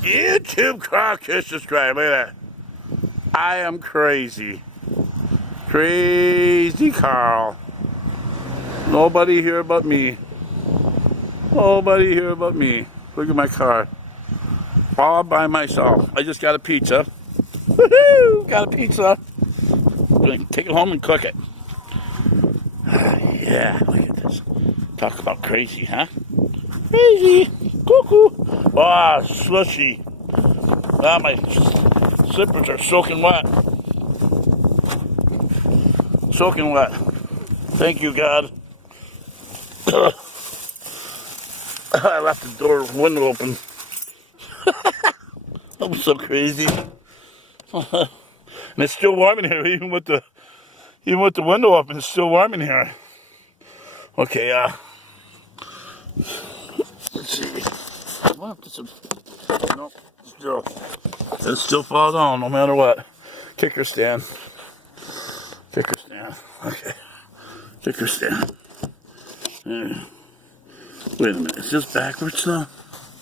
YouTube Crawfish subscribe. Look at that. I am crazy. Crazy Carl. Nobody here but me. Nobody here but me. Look at my car. All by myself. I just got a pizza. Woohoo! Got a pizza. I'm gonna take it home and cook it. Yeah, look at this. Talk about crazy, huh? Crazy. Cuckoo. Ah, slushy. Ah, my slippers are soaking wet. Soaking wet. Thank you, God. I left the window open. That was so crazy. And it's still warm in here, even with the window open. It's still warm in here. Okay, let's see. Well, no, it'll still fall down no matter what. Kicker stand. Kicker stand. Okay. Kicker stand. Wait a minute. Is this backwards though?